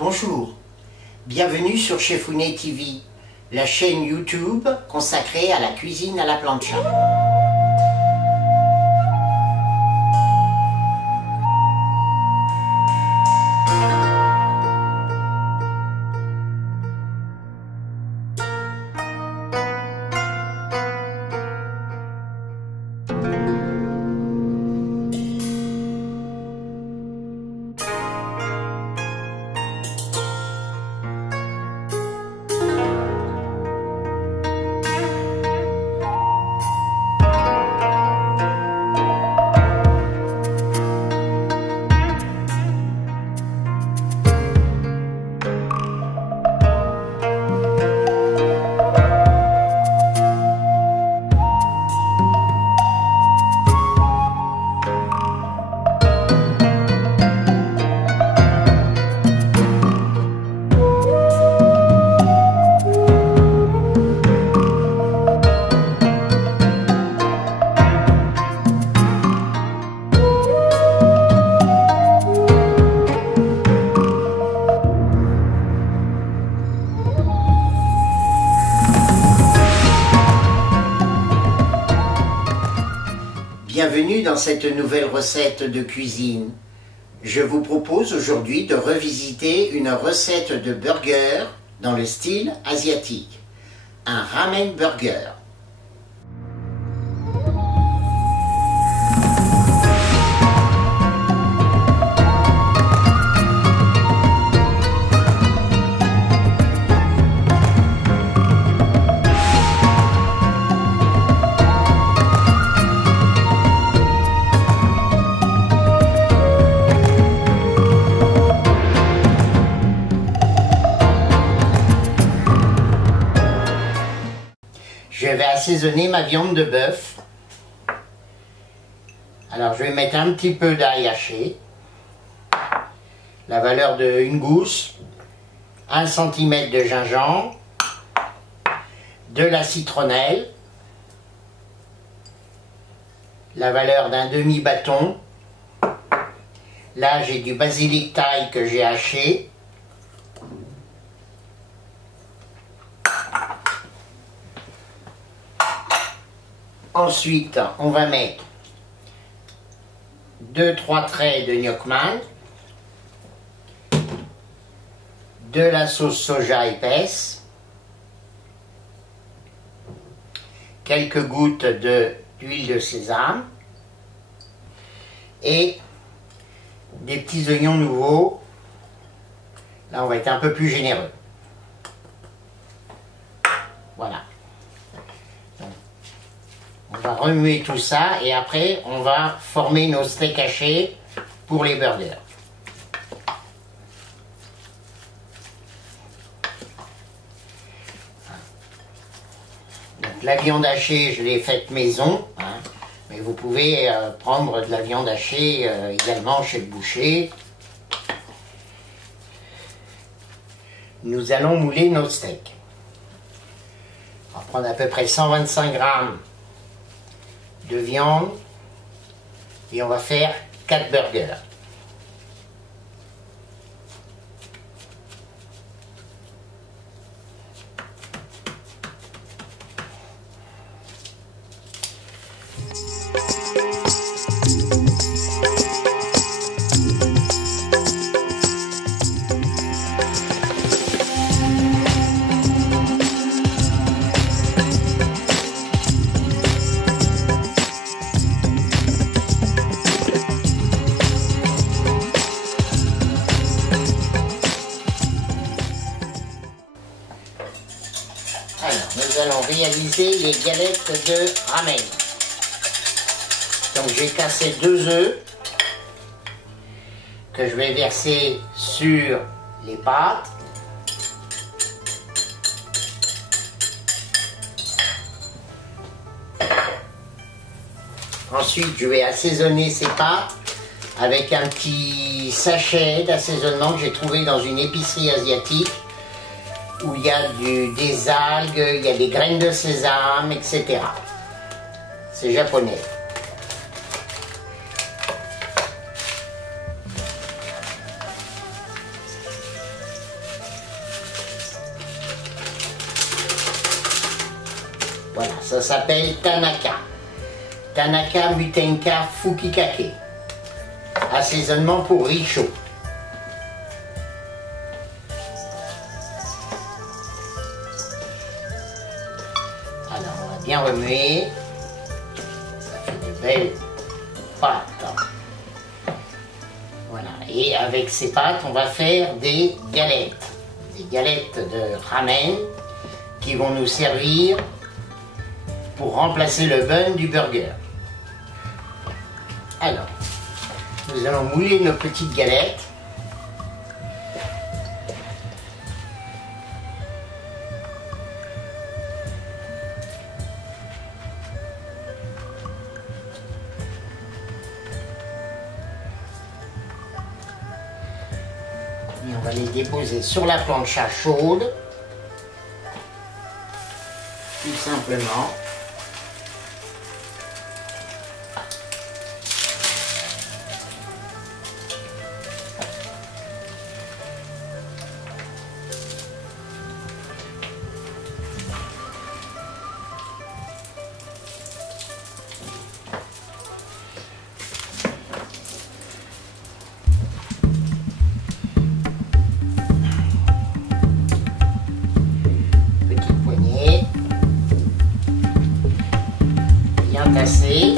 Bonjour, bienvenue sur Chefounet TV, la chaîne YouTube consacrée à la cuisine à la plancha. Bienvenue dans cette nouvelle recette de cuisine. Je vous propose aujourd'hui de revisiter une recette de burger dans le style asiatique. Un ramen burger. Je vais assaisonner ma viande de bœuf. Alors je vais mettre un petit peu d'ail haché, la valeur de une gousse, 1 cm de gingembre, de la citronnelle, la valeur d'un demi-bâton. Là j'ai du basilic thaï que j'ai haché. Ensuite, on va mettre 2-3 traits de gnoc-man, de la sauce soja épaisse, quelques gouttes d'huile de sésame et des petits oignons nouveaux. Là, on va être un peu plus généreux. Voilà. On va remuer tout ça et après on va former nos steaks hachés pour les burgers. Donc la viande hachée, je l'ai faite maison, hein, mais vous pouvez prendre de la viande hachée également chez le boucher. Nous allons mouler nos steaks. On va prendre à peu près 125 grammes de viande et on va faire 4 burgers. Nous allons réaliser les galettes de ramen. Donc j'ai cassé 2 œufs que je vais verser sur les pâtes. Ensuite je vais assaisonner ces pâtes avec un petit sachet d'assaisonnement que j'ai trouvé dans une épicerie asiatique, où il y a des algues, il y a des graines de sésame, etc. C'est japonais. Voilà, ça s'appelle Tanaka. Tanaka Mutenka Fukikake. Assaisonnement pour riz chaud. Alors, on va bien remuer. Ça fait de belles pâtes. Voilà, et avec ces pâtes, on va faire des galettes. Des galettes de ramen qui vont nous servir pour remplacer le bun du burger. Alors, nous allons mouler nos petites galettes. Et on va les déposer sur la plancha chaude, tout simplement. Tassé.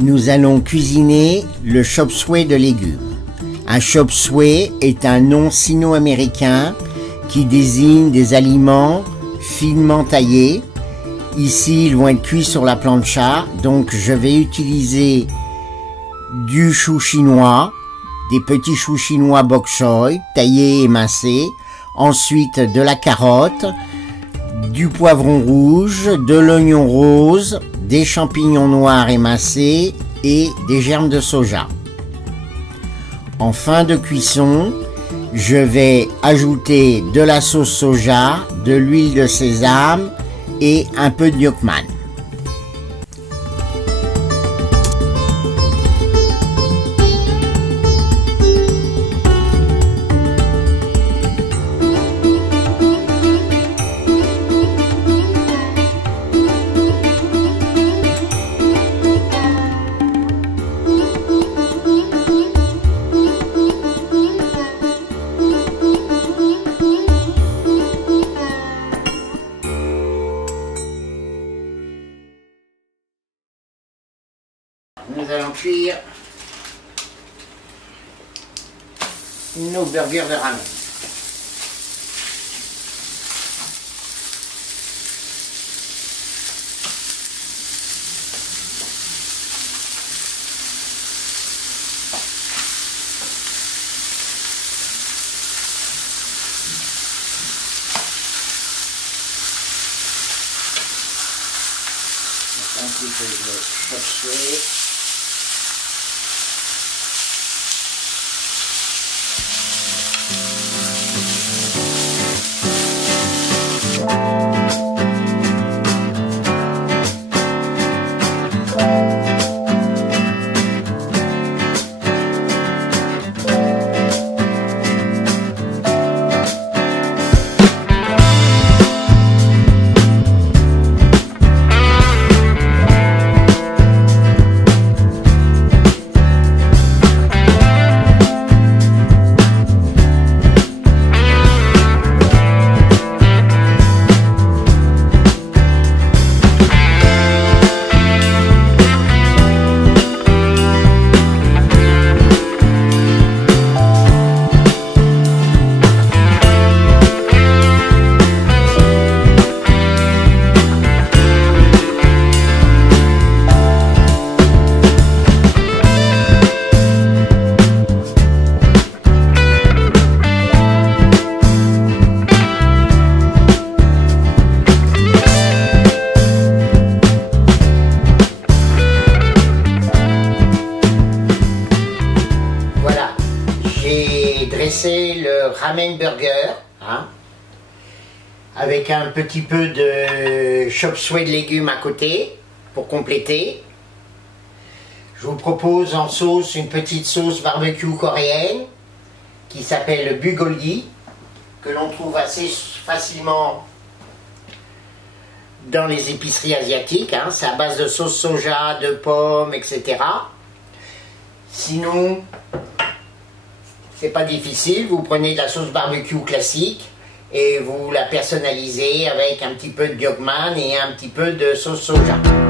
Nous allons cuisiner le chop suey de légumes. Un chop suey est un nom sino-américain qui désigne des aliments finement taillés. Ici, ils vont être cuits sur la plancha, donc je vais utiliser du chou chinois, des petits choux chinois bok choy, taillés et émincés, ensuite de la carotte, du poivron rouge, de l'oignon rose, des champignons noirs émincés et des germes de soja. En fin de cuisson, je vais ajouter de la sauce soja, de l'huile de sésame et un peu de gnocchman. Nous allons cuire nos burgers de ramen. Un petit peu de chop suey. connaissez le ramen burger, hein, avec un petit peu de chop suey de légumes à côté pour compléter. Je vous propose en sauce une petite sauce barbecue coréenne qui s'appelle le bulgogi, que l'on trouve assez facilement dans les épiceries asiatiques, hein. C'est à base de sauce soja, de pommes, etc. Sinon, c'est pas difficile, vous prenez de la sauce barbecue classique et vous la personnalisez avec un petit peu de Bjorkman et un petit peu de sauce soja.